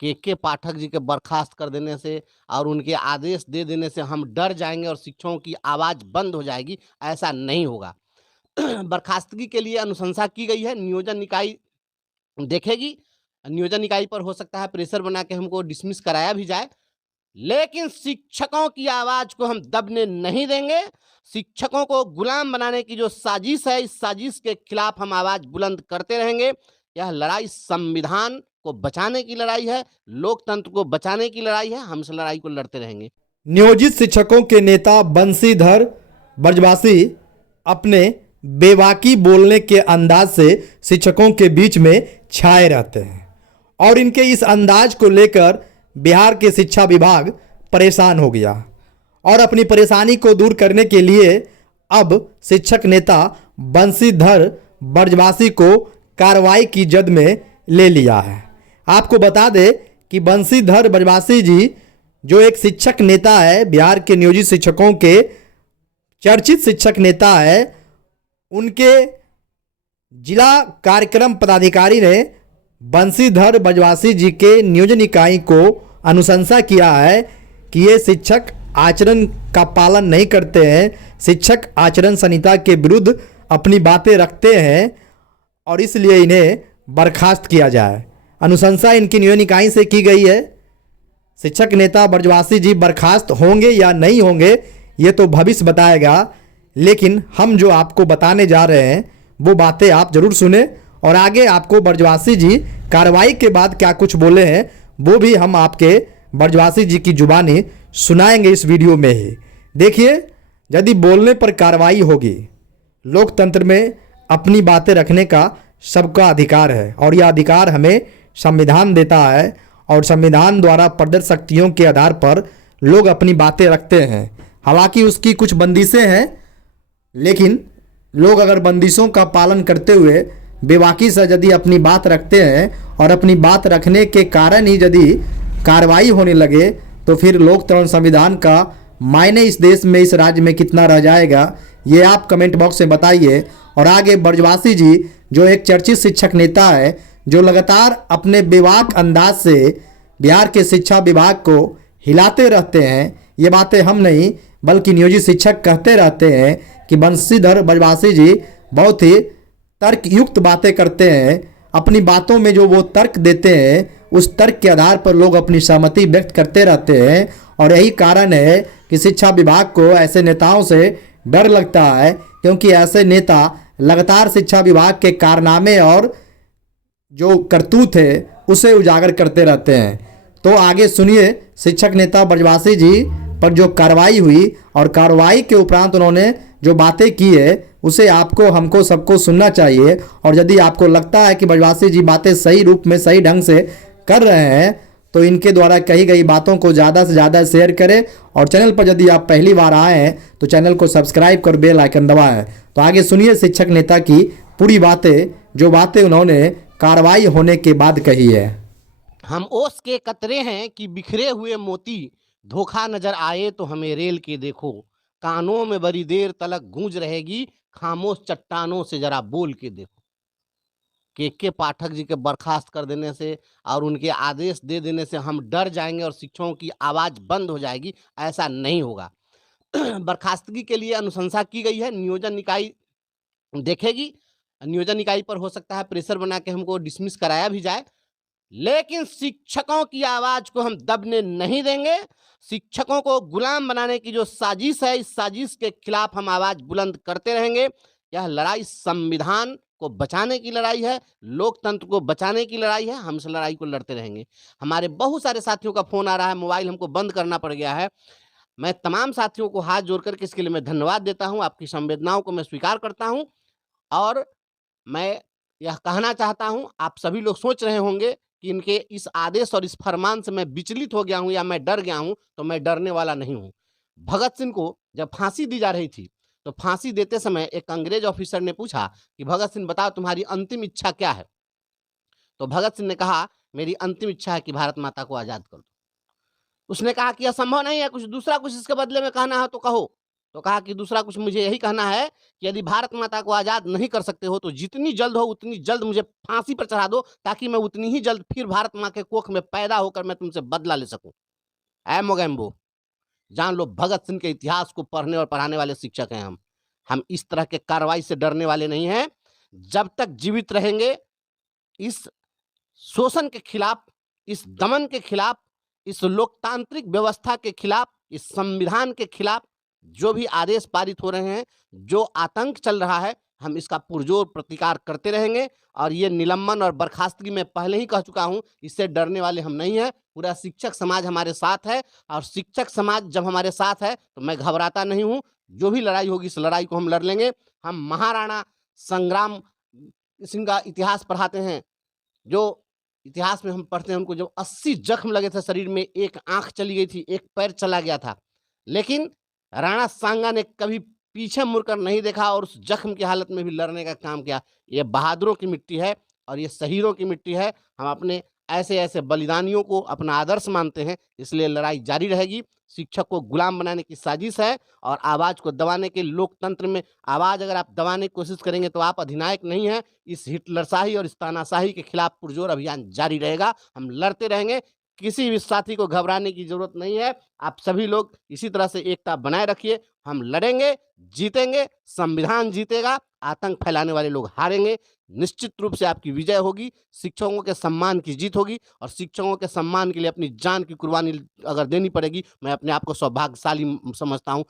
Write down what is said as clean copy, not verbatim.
के पाठक जी के बर्खास्त कर देने से और उनके आदेश दे देने से हम डर जाएंगे और शिक्षकों की आवाज़ बंद हो जाएगी, ऐसा नहीं होगा। बर्खास्तगी के लिए अनुशंसा की गई है, नियोजन इकाई देखेगी। नियोजन इकाई पर हो सकता है प्रेशर बना के हमको डिसमिस कराया भी जाए, लेकिन शिक्षकों की आवाज़ को हम दबने नहीं देंगे। शिक्षकों को गुलाम बनाने की जो साजिश है, इस साजिश के खिलाफ हम आवाज़ बुलंद करते रहेंगे। यह लड़ाई संविधान को बचाने की लड़ाई है, लोकतंत्र को बचाने की लड़ाई है, हम इस लड़ाई को लड़ते रहेंगे। नियोजित शिक्षकों के नेता बंशीधर ब्रजवासी अपने बेबाकी बोलने के अंदाज से शिक्षकों के बीच में छाए रहते हैं और इनके इस अंदाज को लेकर बिहार के शिक्षा विभाग परेशान हो गया और अपनी परेशानी को दूर करने के लिए अब शिक्षक नेता बंशीधर ब्रजवासी को कार्रवाई की जद में ले लिया है। आपको बता दें कि बंशीधर ब्रजवासी जी जो एक शिक्षक नेता है, बिहार के नियोजित शिक्षकों के चर्चित शिक्षक नेता है, उनके जिला कार्यक्रम पदाधिकारी ने बंशीधर ब्रजवासी जी के नियोजन इकाई को अनुशंसा किया है कि ये शिक्षक आचरण का पालन नहीं करते हैं, शिक्षक आचरण संहिता के विरुद्ध अपनी बातें रखते हैं और इसलिए इन्हें बर्खास्त किया जाए। अनुशंसा इनकी नियोजन इकाई से की गई है। शिक्षक नेता ब्रजवासी जी बर्खास्त होंगे या नहीं होंगे ये तो भविष्य बताएगा, लेकिन हम जो आपको बताने जा रहे हैं वो बातें आप जरूर सुने और आगे आपको ब्रजवासी जी कार्रवाई के बाद क्या कुछ बोले हैं वो भी हम आपके ब्रजवासी जी की जुबानी सुनाएंगे इस वीडियो में ही। देखिए, यदि बोलने पर कार्रवाई होगी, लोकतंत्र में अपनी बातें रखने का सबका अधिकार है और यह अधिकार हमें संविधान देता है और संविधान द्वारा प्रदत्त शक्तियों के आधार पर लोग अपनी बातें रखते हैं। हालांकि उसकी कुछ बंदिशें हैं, लेकिन लोग अगर बंदिशों का पालन करते हुए बेबाकी से यदि अपनी बात रखते हैं और अपनी बात रखने के कारण ही यदि कार्रवाई होने लगे तो फिर लोकतंत्र संविधान का मायने इस देश में, इस राज्य में कितना रह जाएगा, ये आप कमेंट बॉक्स में बताइए। और आगे ब्रजवासी जी जो एक चर्चित शिक्षक नेता है, जो लगातार अपने बेबाक अंदाज से बिहार के शिक्षा विभाग को हिलाते रहते हैं, ये बातें हम नहीं बल्कि नियोजित शिक्षक कहते रहते हैं कि बंशीधर ब्रजवासी जी बहुत ही तर्कयुक्त बातें करते हैं। अपनी बातों में जो वो तर्क देते हैं उस तर्क के आधार पर लोग अपनी सहमति व्यक्त करते रहते हैं और यही कारण है कि शिक्षा विभाग को ऐसे नेताओं से डर लगता है, क्योंकि ऐसे नेता लगातार शिक्षा विभाग के कारनामे और जो करतूत है उसे उजागर करते रहते हैं। तो आगे सुनिए शिक्षक नेता ब्रजवासी जी पर जो कार्रवाई हुई और कार्रवाई के उपरांत उन्होंने जो बातें की है उसे आपको, हमको, सबको सुनना चाहिए। और यदि आपको लगता है कि ब्रजवासी जी बातें सही रूप में, सही ढंग से कर रहे हैं तो इनके द्वारा कही गई बातों को ज़्यादा से ज़्यादा शेयर करें और चैनल पर यदि आप पहली बार आए हैं तो चैनल को सब्सक्राइब कर बेल आइकन दबाएं। तो आगे सुनिए शिक्षक नेता की पूरी बातें, जो बातें उन्होंने कार्रवाई होने के बाद कही है। हम ओस के कतरे हैं कि बिखरे हुए मोती, धोखा नजर आए तो हमें रेल के देखो, कानों में बड़ी देर तलक गूंज रहेगी, खामोश चट्टानों से जरा बोल के देखो। के पाठक जी के बर्खास्त कर देने से और उनके आदेश दे देने से हम डर जाएंगे और शिक्षकों की आवाज़ बंद हो जाएगी, ऐसा नहीं होगा। बर्खास्तगी के लिए अनुशंसा की गई है, नियोजन इकाई देखेगी। नियोजन इकाई पर हो सकता है प्रेशर बना के हमको डिसमिस कराया भी जाए, लेकिन शिक्षकों की आवाज़ को हम दबने नहीं देंगे। शिक्षकों को गुलाम बनाने की जो साजिश है, इस साजिश के खिलाफ हम आवाज़ बुलंद करते रहेंगे। यह लड़ाई संविधान को बचाने की लड़ाई है, लोकतंत्र को बचाने की लड़ाई है, हम इस लड़ाई को लड़ते रहेंगे। हमारे बहुत सारे साथियों का फ़ोन आ रहा है, मोबाइल हमको बंद करना पड़ गया है। मैं तमाम साथियों को हाथ जोड़ कर के इसके लिए मैं धन्यवाद देता हूँ, आपकी संवेदनाओं को मैं स्वीकार करता हूँ और मैं यह कहना चाहता हूँ, आप सभी लोग सोच रहे होंगे कि इनके इस आदेश और इस फरमान से मैं विचलित हो गया हूँ या मैं डर गया हूँ, तो मैं डरने वाला नहीं हूँ। भगत सिंह को जब फांसी दी जा रही थी तो फांसी देते समय एक अंग्रेज ऑफिसर ने पूछा कि भगत सिंह बताओ तुम्हारी अंतिम इच्छा क्या है? तो भगत सिंह ने कहा मेरी अंतिम इच्छा है कि भारत माता को आज़ाद कर दो। उसने कहा कि यह संभव नहीं है, कुछ दूसरा कुछ इसके बदले में कहना है तो कहो। तो कहा कि दूसरा कुछ मुझे यही कहना है कि यदि भारत माता को आज़ाद नहीं कर सकते हो तो जितनी जल्द हो उतनी जल्द मुझे फांसी पर चढ़ा दो, ताकि मैं उतनी ही जल्द फिर भारत माँ के कोख में पैदा होकर मैं तुमसे बदला ले सकूं। ऐ मोगेम्बो, जान लो भगत सिंह के इतिहास को पढ़ने और पढ़ाने वाले शिक्षक हैं हम। हम इस तरह के कार्रवाई से डरने वाले नहीं हैं। जब तक जीवित रहेंगे, इस शोषण के खिलाफ, इस दमन के खिलाफ, इस लोकतांत्रिक व्यवस्था के खिलाफ, इस संविधान के खिलाफ जो भी आदेश पारित हो रहे हैं, जो आतंक चल रहा है, हम इसका पुरजोर प्रतिकार करते रहेंगे। और ये निलंबन और बर्खास्तगी मैं पहले ही कह चुका हूं, इससे डरने वाले हम नहीं हैं। पूरा शिक्षक समाज हमारे साथ है, और शिक्षक समाज जब हमारे साथ है तो मैं घबराता नहीं हूं। जो भी लड़ाई होगी इस लड़ाई को हम लड़ लेंगे। हम महाराणा संग्राम सिंह का इतिहास पढ़ाते हैं, जो इतिहास में हम पढ़ते हैं, उनको जब 80 जख्म लगे थे शरीर में, एक आंख चली गई थी, एक पैर चला गया था, लेकिन राणा सांगा ने कभी पीछे मुड़कर नहीं देखा और उस जख्म की हालत में भी लड़ने का काम किया। ये बहादुरों की मिट्टी है और ये शहीदों की मिट्टी है। हम अपने ऐसे ऐसे बलिदानियों को अपना आदर्श मानते हैं, इसलिए लड़ाई जारी रहेगी। शिक्षक को गुलाम बनाने की साजिश है, और आवाज को दबाने के, लोकतंत्र में आवाज अगर आप दबाने की कोशिश करेंगे तो आप अधिनायक नहीं हैं। इस हिटलरशाही और इस तानाशाही के खिलाफ पुरजोर अभियान जारी रहेगा। हम लड़ते रहेंगे। किसी भी साथी को घबराने की जरूरत नहीं है। आप सभी लोग इसी तरह से एकता बनाए रखिए। हम लड़ेंगे, जीतेंगे, संविधान जीतेगा, आतंक फैलाने वाले लोग हारेंगे। निश्चित रूप से आपकी विजय होगी, शिक्षकों के सम्मान की जीत होगी, और शिक्षकों के सम्मान के लिए अपनी जान की कुर्बानी अगर देनी पड़ेगी, मैं अपने आप को सौभाग्यशाली समझता हूं।